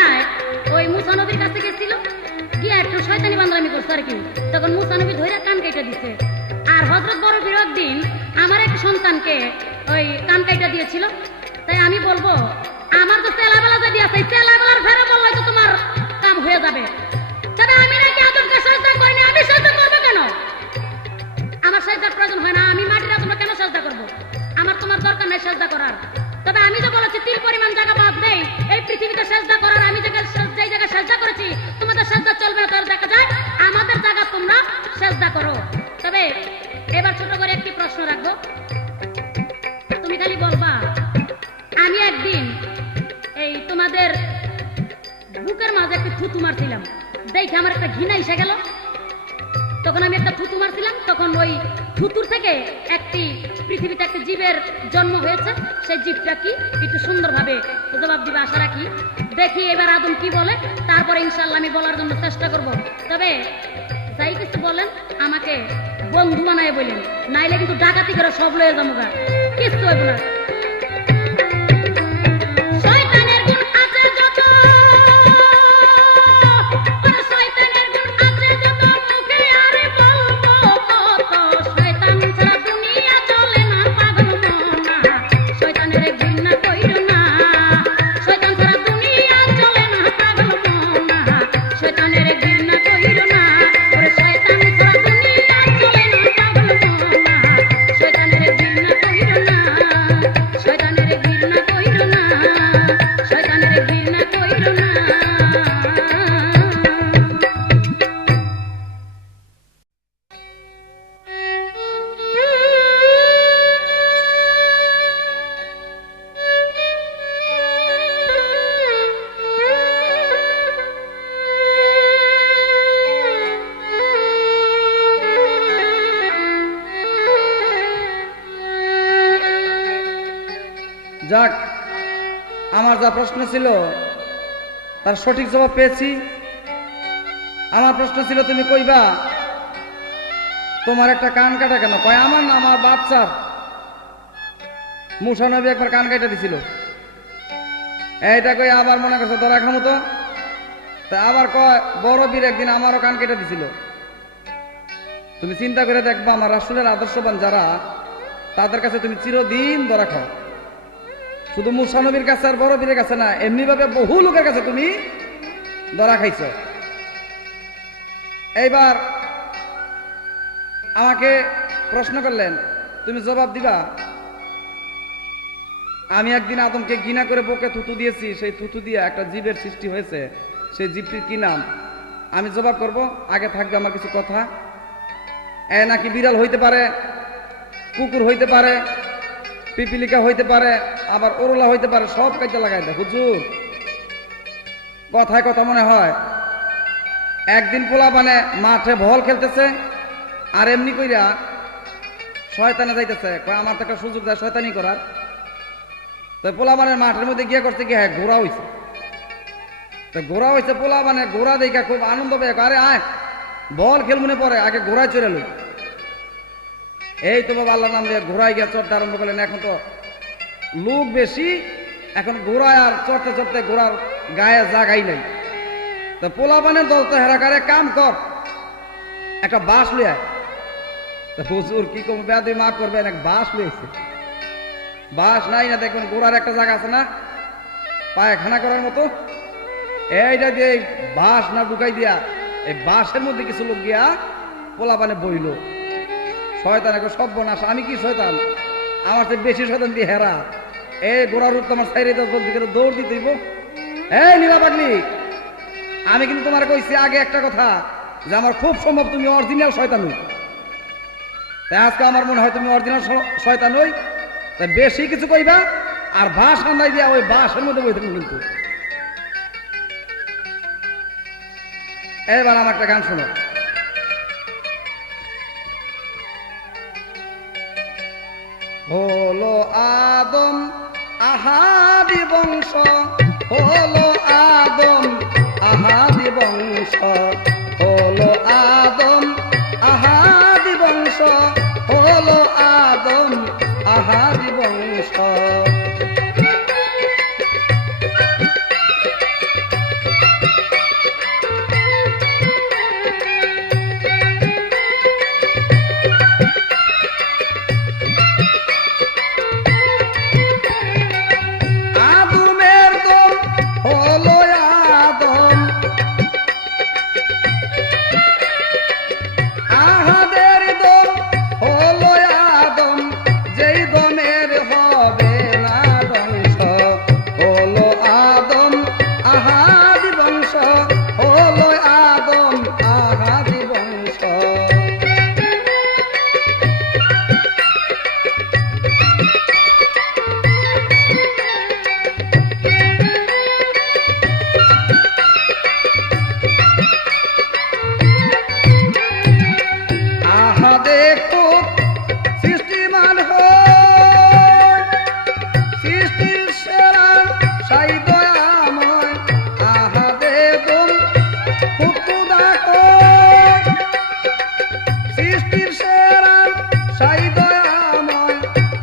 যায় ওই মুসা নবীর কাছে গেছিল, গিয়ে একটু শয়তানি বান্দরামি করছে আর কি। তখন মুসা নবী ধইরা কান কেটে দিছে। আর হযরত বড় বিরোধ দিন আমার এক সন্তানকে ওই কান কাইটা দিয়েছিল। তাই আমি বলবো আমার তো তেলাবেলা যদি আছে, তেলাবেলার ফেরা বললে তো তোমার কাম হয়ে যাবে। তবে আমি নাকি আদমকে সাজদা করিনি, আমি সাজদা করবো কেন? আমার সাজদার প্রয়োজন হয় না, আমি মাটির আদমকে কেন সাজদা করবো? আমার তোমার দরকার নাই সাজদা করার। তবে আমি যে বলেছি তিল পরিমাণ জায়গা বাদ নেই এই পৃথিবীতে সাজদা করার। আমি যেই জায়গায় সাজদা করেছি তোমাদের সাজদা চলবে না, তাহলে দেখা যায় আমাদের জায়গা তোমরা সাজদা করো। তবে এবার ছোট করে একটি প্রশ্ন রাখবো, তুমি খালি বলবা আমি একদিন এই তোমাদের বুকের মাঝে একটি থুতু মারছিলাম, দেখে আমার একটা ঘৃণা এসে গেল। তখন আমি একটা থুতু মারছিলাম, তখন ওই থুতুর থেকে একটি পৃথিবীতে একটা জীবের জন্ম হয়েছে। সেই জীবটা কি একটু সুন্দরভাবে জবাব দিবে আশা রাখি। দেখি এবার আদম কি বলে, তারপরে ইনশাল্লাহ আমি বলার জন্য চেষ্টা করব। তবে যাই কিছু বলেন আমাকে বন্ধু বানায় বলেন, নাইলে কিন্তু ডাকাতি করে সব লয়ে যাবো গা, কিচ্ছু হইব না। শয়তানের গুণ আছে যত, শয়তানের গুণ আছে যত, মুখে আরে বলবো কত। শয়তান ছাড়া দুনিয়া চলে না, পাগল মনা শয়তানের ঘৃণা কইরো না। শয়তান ছাড়া দুনিয়া চলে না, পাগল মনা শয়তানের ঘৃণা কইরো না। ওরে শয়তান ছাড়া দুনিয়া চলে না, পাগল মনা শয়তানের ঘৃণা কইরো না। শয়তানের ঘৃণা কইরো না, শয়তানের ঘৃণা কইরো না। যাক, আমার যা প্রশ্ন ছিল তার সঠিক জবাব পেয়েছি। আমার প্রশ্ন ছিল তুমি কইবা তোমার একটা কান কাটা কেন, কয় আমার না আমার বাচ্চার। মুসা নবী একবার কান কাটা দিছিল, এইটা কই আবার মনে করছে ধরা খামো তো। তা আবার কয় বড় বীর একদিন আমারও কান কেটে দিছিল। তুমি চিন্তা করে দেখবা আমার রাসূলের আদর্শবান যারা, তাদের কাছে তুমি চিরদিন ধরা খাও। শুধু মুসা নবীর কাছে আর বড় বীরের কাছে না, এমনি ভাবে বহু লোকের কাছে তুমি ধরা খাইছ। এইবার আমাকে প্রশ্ন করলেন, তুমি জবাব দিবা আমি একদিন আদমকে ঘৃণা করে বুকে থুতু দিয়েছি, সেই থুতু দিয়ে একটা জীবের সৃষ্টি হয়েছে, সেই জীবটির কি নাম? আমি জবাব করব, আগে থাকবে আমার কিছু কথা। নাকি বিড়াল হইতে পারে, কুকুর হইতে পারে, পিপিলিকা হইতে পারে, আবার ওরলা হইতে পারে, সব কাজে লাগাই দেয়। হুজুর কথায় কথা মনে হয়। একদিন পোলা মানে মাঠে বল খেলতেছে, আর এমনি কইরা শয়তানে যাইতেছে, আমার তো একটা সুযোগ দেয় শয়তানি করার। তো পোলা মানে মাঠের মধ্যে গিয়ে করছে কি, হ্যাঁ ঘোড়া হইছে। তো ঘোড়া হইছে, পোলা মানে ঘোড়া দেখা খুব আনন্দ পেয়ে, আরে আয় বল খেলমুনে পরে আগে ঘোড়ায় চড়ে লো। এই তো বাবা আল্লাহ নাম দিয়ে ঘোড়ায় গিয়ে চড়তে আরম্ভ করলেন। এখন তো লোক বেশি, এখন ঘোড়ায় আর চড়তে চড়তে ঘোড়ার গায়ে জাগাই নাই। তো পোলা মানে দল তো হেরাকারে কাম কর, একটা বাঁশ লইয়া। তো হুজুর কি কম বেয়াদবি মাফ করবেন, এক বাঁশ লইছে। বাঁশ নাই না, দেখবেন ঘোড়ার একটা জায়গা আছে না পায়খানা করার মতো, এইটা দিয়ে বাঁশ না ঢুকাই দিয়া এই বাঁশের মধ্যে কিছু লোক গিয়া পোলা পানে বইল। শয়তান এখন সর্বনাশ, আমি কি শয়তান, আমার তো বেশি শয়তান দিয়ে হেরা। এই ঘোড়ার রূপ তোমার সাইরে বলতে গেলে দৌড় দিতে হইব। এই নীলা পাগলি, আমি কিন্তু তোমার কইছি আগে একটা কথা, যে আমার খুব সম্ভব তুমি অরিজিনাল শয়তান হই। তাই আজকে আমার মনে হয় তুমি অরিজিনাল শয়তান হই। তাই বেশি কিছু কইবা আর বাঁশ আন্দাই দিয়া ওই বাঁশের মধ্যে বই থাকবো। কিন্তু এবার আমার একটা গান শোনো। হলো আদম আহাদি বংশ, হলো আদম আহাদি বংশ, হলো আদম আহাদি বংশ, হলো আদম আহাদি বংশ। বংশ হলো আদম আহাদি বংশ। আহাদে খুব সৃষ্টিমান হয়, সৃষ্টির সেরা সাই দয়াময়। আহাদে গুণ খুব ক্ষুধা কয়, সৃষ্টির সেরা সাই দয়াময়।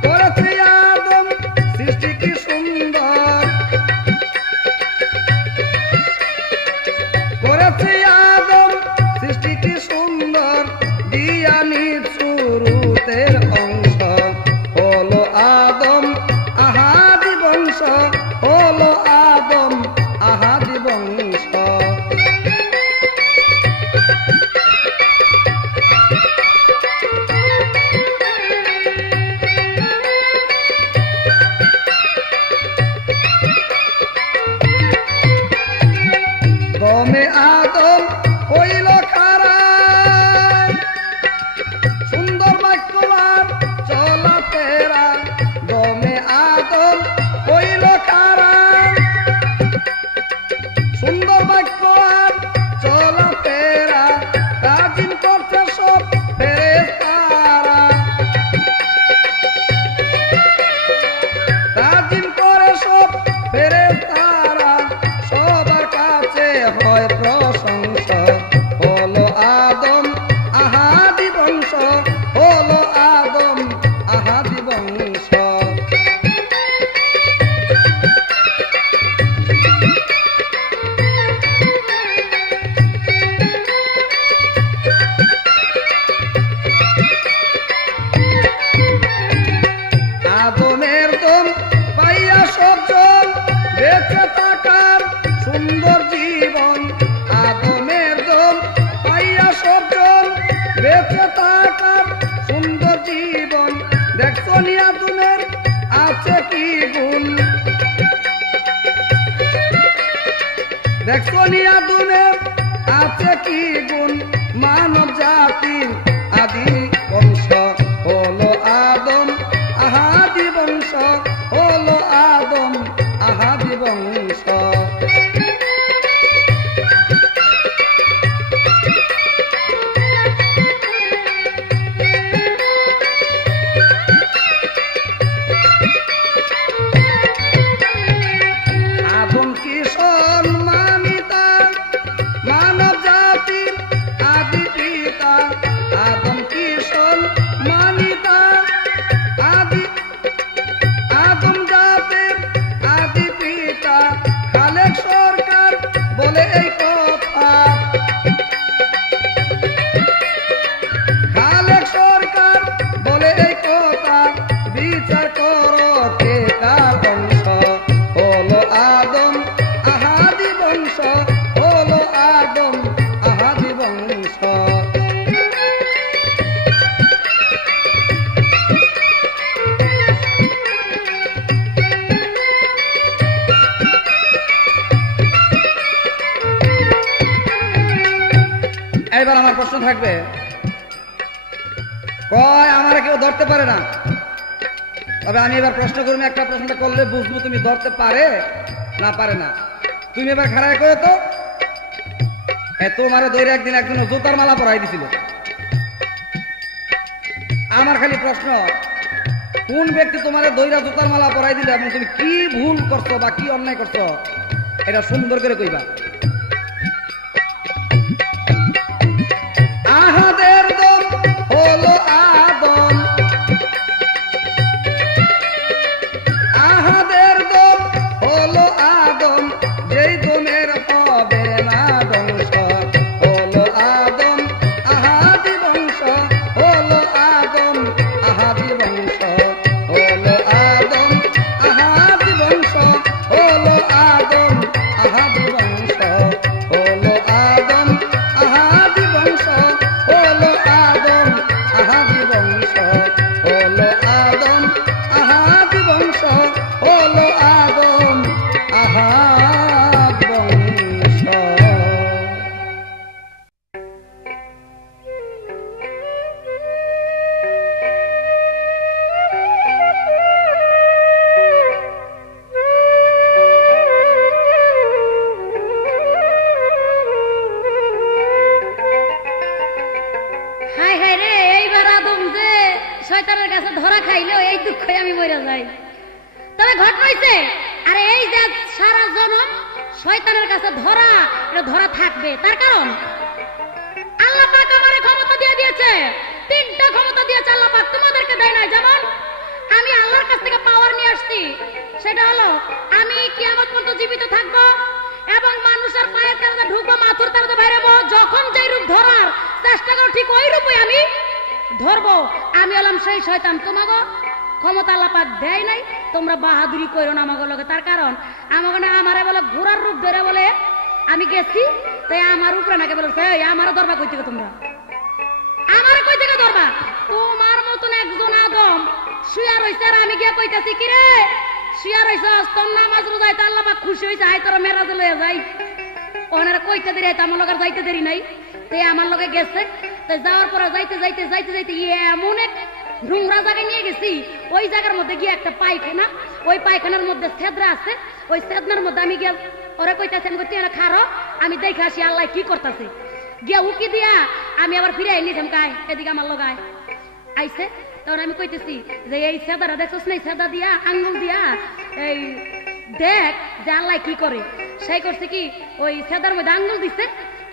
করেছে আদম সৃষ্টি কি সুন্দর, করেছে আদম সৃষ্টি কি সুন্দর। দিয়ানি শুরুতের অংশ হলো আদম আহাদি বংশ, হলো আদম আহাদি বংশ। দমে আদম হইল খারা, সুন্দর বাক্য আর চলাফেরা। দমে আদম হইল খারা, সুন্দর বাক্য আর চলাফেরা। তাজিম করছে সব ফেরেশতারা, তাজিম করে সব ফেরেশতারা। সবার কাছে হয় প্রশংসা, হলো আদম আহাদি বংশ, হলো আদম আহাদি বংশ। আদমের দম পাইয়া সবজন বেঁচে থাকার সুন্দর জীবন। আদমের দম পাইয়া সবজন বেঁচে থাকার সুন্দর জীবন। দেখছো নি আদমের আছে কি গুণ, দেখছো নি আদমের আছে কি গুণ। মানব জাতির আদি বংশ হলো আদম আহাদি বংশ, হলো আদম আহাদি বংশ। আদম কি সম্মানিতা মানব জাতির আদি পিতা। আদম কি সম্মানিতা আদি, আদম জাতির আদি পিতা। খালেক সরকার বলে এই কথা, খালেক সরকার বলে এই কথা। বিচার করো কে কার বংশ, হলো আদম আহাদি বংশ, হলো আদম আহাদি বংশ। এবার আমার প্রশ্ন থাকবে, কয় আমার কেউ ধরতে পারে না। তবে আমি এবার প্রশ্ন করবো, একটা প্রশ্নটা করলে বুঝবো তুমি ধরতে পারে না পারে না। তুমি এবার খাড়ায় করো তো, তোমারে দৈরে একদিন একজন জুতার মালা পরাই দিছিল। আমার খালি প্রশ্ন, কোন ব্যক্তি তোমারে দৈরা জুতার মালা পরাই দিলে এবং তুমি কি ভুল করছো বা কি অন্যায় করছো এটা সুন্দর করে কইবা। আহাদের দম হলো আদম, আহাদের দম হলো আদম। যেই দমের হবে না বংশ, হলো আদম আহাদি বংশ, হলো আদম আহাদি বংশ, হলো আদম আহাদি বংশ, হলো আদম আহাদি বংশ। ধরা খাইলেও এই দুঃখে আমি মরে যাই। তবে ঘটনা হইছে, আরে এই যে সারা জনম শয়তানের কাছে ধরা, এটা ধরা থাকবে। তার কারণ আল্লাহ পাক আমারে ক্ষমতা দিয়ে দিয়েছে, তিনটা ক্ষমতা দিয়েছে আল্লাহ পাক, তোমাদেরকে দেয় না। যেমন আমি আল্লাহর কাছ থেকে পাওয়ার নিয়ে আসছি, সেটা হলো আমি কিয়ামত পর্যন্ত জীবিত থাকবো এবং মানুষের পায়ের তালুতে ঢুকবো, মাথুর তালুতে বাইরেবো। যখন যেই রূপ ধরার চেষ্টা করো ঠিক ওই রূপে আমি ধরবো। আমি হলাম সেই শয়তান। তোমাকে ক্ষমতা আল্লাহ পাক দেয় নাই, তোমরা বাহাদুরি করো না আমাকে লগে। তার কারণ আমারে বলে ঘোড়ার রূপ ধরে বলে আমি গেছি, তাই আমার উপরে নাকি বলছে আমারও ধরবা কই থেকে, তোমরা আমার কই থেকে ধরবা? তোমার মতন একজন আদম শুয়া রইছে আর আমি গিয়া কইতাছি কি রে শুয়া রইছস, তোর নামাজ রোজায় তো আল্লাহ পাক খুশি হইছে, আই তোর মেরাজে লইয়া যাই। ওনারা কইতে দেরি হয়তো আমার লগে যাইতে দেরি নাই, তাই আমার লগে গেছে। তাই যাওয়ার পরে যাইতে যাইতে যাইতে যাইতে এমন এক রুংরা জায়গায় নিয়ে গেছি, ওই জায়গার মধ্যে গিয়ে একটা পায়খানা, ওই পায়খানার মধ্যে ছেদরা আছে, ওই ছেদনার মধ্যে আমি গিয়ে ওরা কইতাছে আমি তুই খারো, আমি দেখে আসি আল্লাহ কি করতেছে। গিয়া উকি দিয়া আমি আবার ফিরে আইনিছিলাম, কায় এদিকে আমার লগায় আইছে। তখন আমি কইতেছি যে এই সেদারা দেখছস না, সেদা দিয়া আঙ্গুল দিয়া এই দেখ যে আল্লাহ কি করে। সেই করছে কি ওই সেদার মধ্যে আঙ্গুল দিছে,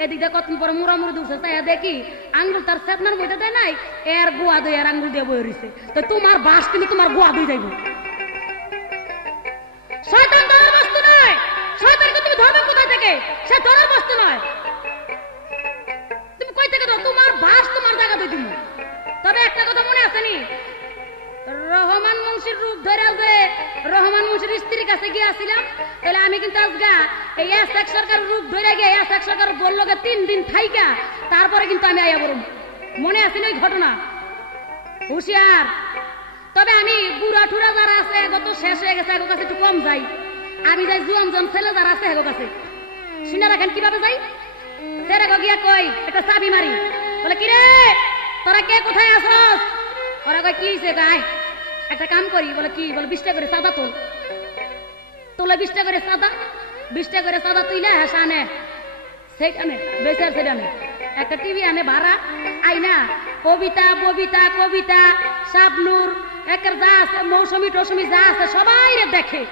এদিক দিয়ে কত পরে মুড়ামুড়ি দিচ্ছে, তাই দেখি আঙ্গুল তার সেদনার মধ্যে দেয় নাই, এর গোয়া দই আর আঙ্গুল দিয়ে বই রইছে। তো তোমার বাস কিন্তু তোমার গোয়া দই যাইব। শয়তান ধরার বস্তু নয়, শয়তানকে তুমি ধরবে কোথা থেকে? সে ধরার বস্তু নয়। তুমি কই থেকে দাও? তোমার বাস তোমার জায়গা দই তুমি। তবে একটা কথা মনে আছে নি, রহমান মুন্সির রূপ ধরে যে রহমান মুন্সির স্ত্রীর কাছে গিয়েছিলাম, তাহলে আমি কিন্তু আজগা এই এসএক সরকার রূপ ধরে গিয়ে এসএক সরকার বললো 3 দিন থাইকা তারপরে কিন্তু আমি আইয়া বলুন। মনে আছে না ওই ঘটনা? হুঁশিয়ার। তবে আমি বুড়া ঠুরা যারা আছে এগো তো শেষ হয়ে গেছে, এগো কাছে একটু কম যাই। আমি যাই জুয়ান জন ছেলে যারা আছে এগো কাছে। শুনে রাখেন কিভাবে যাই। সেরে গিয়া কই একটা চাবি মারি, বলে কিরে তোরা কে কোথায় আসস? ওরা কয় কি হয়েছে? গায় একটা কাম করি। বলে কি? বলে 20 টাকা করে চাঁদা তোল। তোলে 20 টাকা করে চাঁদা, 20 টাকা করে চাঁদা তুইলে হেসা আনে, সেটা নে বেচার, সেটা নে একটা টিভি আনে ভাড়া আইনা কবিতা ববিতা কবিতা শাবনুর একের যা আছে মৌসুমী টৌসুমী যা আছে সবাই রে দেখে।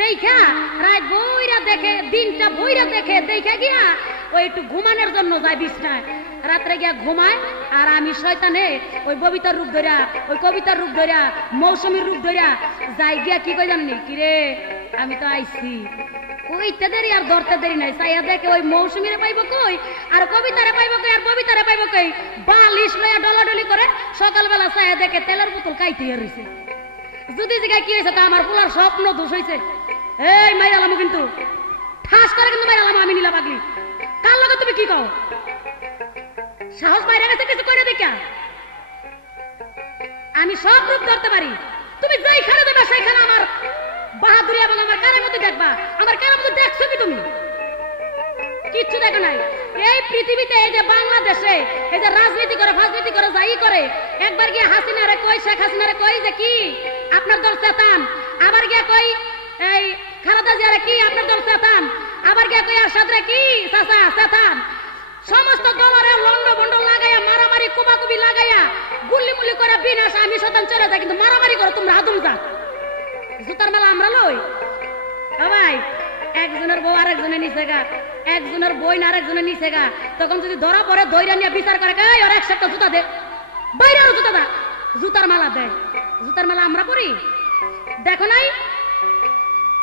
দেখা রাত বইরা দেখে, দিনটা বইরা দেখে, দেখা গিয়া ওই একটু ঘুমানোর জন্য যায় বিছনায়, রাত্রে গিয়া ঘুমায়। আর আমি শয়তানে ওই ববিতার রূপ ধরিয়া, ওই কবিতার রূপ ধরিয়া, মৌসুমীর রূপ ধরিয়া যাই গিয়া কি কই জানি কিরে আমি তো আইছি। কইতে দেরি আর ধরতে দেরি নাই, চাইয়া দেখে ওই মৌসুমীরে পাইব কই, আর কবিতারে পাইব কই, আর ববিতারে পাইব কই। বালিশ লইয়া ডলাডলি করে সকালবেলা চাইয়া দেখে তেলের বোতল কাইতে রইছে। যদি জায়গায় কি হয়েছে তা আমার পোলার স্বপ্ন দোষ হয়েছে। এই মাইরালাম কিন্তু ঠাস করে কিন্তু মাইরালাম আমি নীলা পাগলি। কার লগে তুমি কি কও? সাহস বাইরে গেছে কিছু করে দেখা। আমি সব রূপ ধরতে পারি, তুমি যেইখানে দেবা সেইখানে আমার বাহাদুরি এবং আমার কানের মধ্যে দেখবা। আমার কানের মধ্যে দেখছো কি তুমি? কিচ্ছু দেখো নাই। এই পৃথিবীতে এই যে বাংলাদেশে এই যে রাজনীতি করে ফাজনীতি করে যাই করে, একবার গিয়ে হাসিনারে কই, শেখ হাসিনারে কই যে কি আপনার দল চেতান, আবার গিয়া কই এই খালেদা জিয়ারে কি আপনার দল চেতান, আবার গিয়া কই আরশাদরে কি চাচা চেতান। সমস্ত দলের লন্ড বন্ড লাগাইয়া মারামারি কুবাকুবি লাগাইয়া গুল্লি মুল্লি করে বিনাশ আমি শতান চলে যায়, কিন্তু মারামারি করো তোমরা আদম যা জুতার মেলা আমরা লই। ভাই একজনের বউ আরেকজনের নিচে গা, একজনের বই না আরেকজনের নিচে গা, তখন যদি ধরা পড়ে দইরা নিয়ে বিচার করে ওর এক সপ্তাহ জুতা দে, বাইরে আরো জুতা দা, জুতার মালা দেয়। জুতার মালা আমরা পড়ি, দেখো নাই?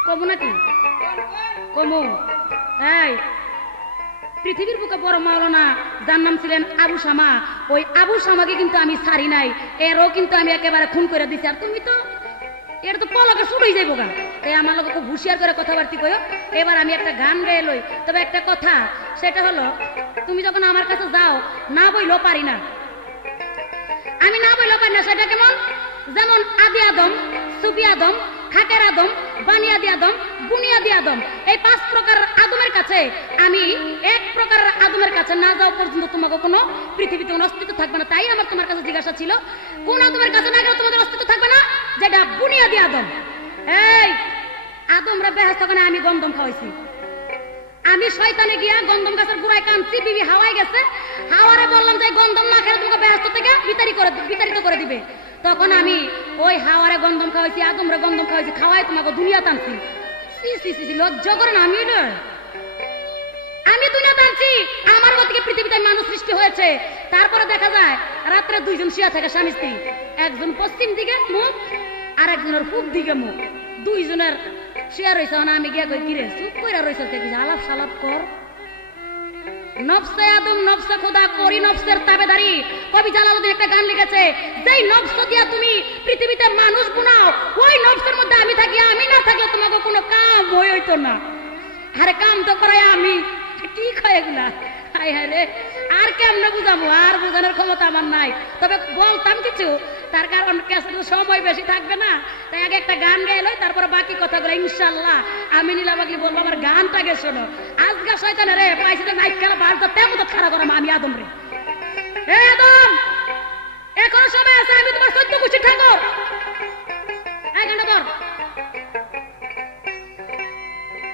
কমু নাকি? কমু। এই পৃথিবীর বুকে বড় মাওলানা যার নাম ছিলেন আবু শামা, ওই আবু শামাকে কিন্তু আমি ছাড়ি নাই, এরও কিন্তু আমি একেবারে খুন করে দিছি। আর তুমি তো এটা তো পলকে শুরুই যাইব গান। তাই আমার লোক খুব হুঁশিয়ার করে কথাবার্তি কয়ো। এবার আমি একটা গান গেয়ে লই। তবে একটা কথা, সেটা হলো তুমি যখন আমার কাছে যাও না বইলেও পারি না, আমি না বইলেও পারি না। সেটা কেমন? যেমন আদি আদম, সুফি আদম, খাকের আদম, বানিয়াদি আদম, বুনিয়াদি আদম, এই 5 প্রকার আদমের কাছে আমি এক প্রকার আদমের কাছে না যাও পর্যন্ত তোমাকে কোনো পৃথিবীতে কোনো অস্তিত্ব থাকবে না। তাই আমার তোমার কাছে জিজ্ঞাসা ছিল, কোন আদমের কাছে না গেলে তোমাদের অস্তিত্ব থাকবে না? যেটা বুনিয়াদি আদম। এই আদমরা বেহেশত করে আমি গন্ধম খাওয়াইছি। আমি শয়তানে গিয়া গন্ধম গাছের গুড়ায় কানছি, বিবি হাওয়ায় গেছে, হাওয়ারে বললাম যে গন্ধম না খেলে তোমাকে বেহেশত থেকে বিতাড়িত করে দিবে। তখন আমি ওই হাওয়ারে গন্ধম খাওয়াইছি, আদমরে গন্ধম খাওয়াইছি, খাওয়াই তোমাকে দুনিয়া টানছি। সি সি সি সি, লজ্জা করেন আমি আমি দুনিয়া টানছি। আমার মধ্যে পৃথিবীতে মানুষ সৃষ্টি হয়েছে। তারপরে দেখা যায় রাত্রে দুইজন শুয়া থাকে স্বামী স্ত্রী, একজন পশ্চিম দিকে মুখ আর একজনের পূব দিকে মুখ, দুইজনের শুয়া রয়েছে। আমি গিয়া কই কিরে চুপ কইরা রয়েছে, আলাপ সালাপ কর। নফসে আদম নফসে খোদা করি নফসের তাবেদারি। কবি জালালউদ্দিন একটা গান লিখেছে, যেই নফস দিয়া তুমি পৃথিবীতে মানুষ বানাও, ওই নফসের মধ্যে আমি থাকি, আমি না থাকলে তোমাকে কোনো কাম হইতো না। আরে কাম তো করাই আমি, কি খায় এগুলা? হায় হায় রে, আর কেমনে বুঝাবো? আর বোঝানোর ক্ষমতা আমার নাই। তবে বলতাম কিছু, তার কারণ সময় বেশি থাকবে না, তাই আগে একটা গান গাইলো, তারপরে বাকি কথাগুলো ইনশাল্লাহ আমি নীলাবাগলি বলবো। আমার গানটাকে শোনো। আজগা শয়তানে রে পাইছি যে নাইট খেলা বাড়তো তেমন তো খারাপ করাম আমি আদম রে। এ আদম, এখনো সময় আছে, আমি তোমার 14 কুচি ঠাকুর। এই গানটা ধর।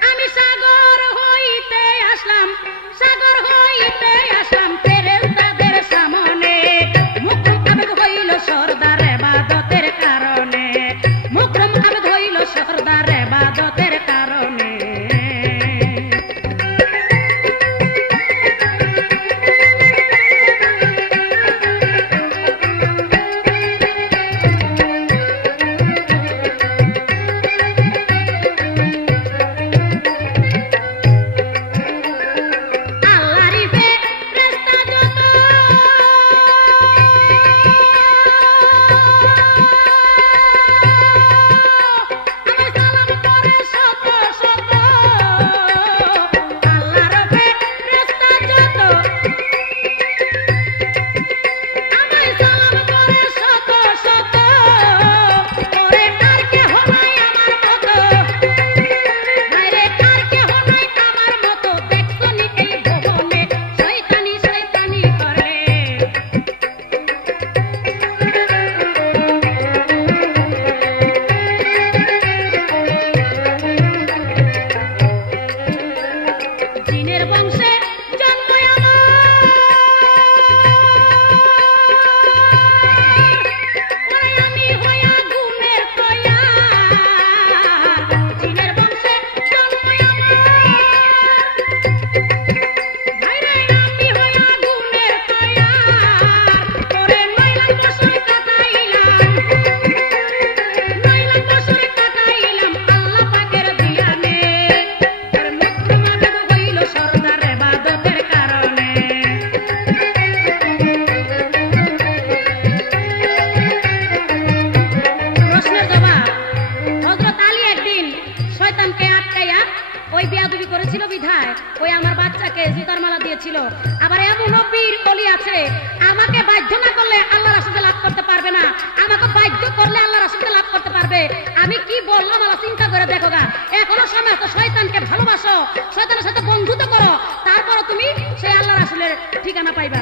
আমি সাগর হইতে আসলাম, সাগর হইতে আসলাম ফেরেশতাদের সামনে, মুকরম আবেদ হইল সরদার ইবাদতের কারণে, মুকরম আবেদ হইল সরদার ইবাদতের কারণে। আবার এমন বীর বলি আছে, আমাকে বাধ্য না করলে আল্লাহ রাসূলকে লাভ করতে পারবে না, আমাকে বাধ্য করলে আল্লাহ রাসূলকে লাভ করতে পারবে। আমি কি বললাম আল্লাহ চিন্তা করে দেখো গা। এখনো সময় তো শয়তানকে ভালোবাসো, শয়তানের সাথে বন্ধুত্ব করো, তারপর তুমি সেই আল্লাহ রাসূলের ঠিকানা পাইবা।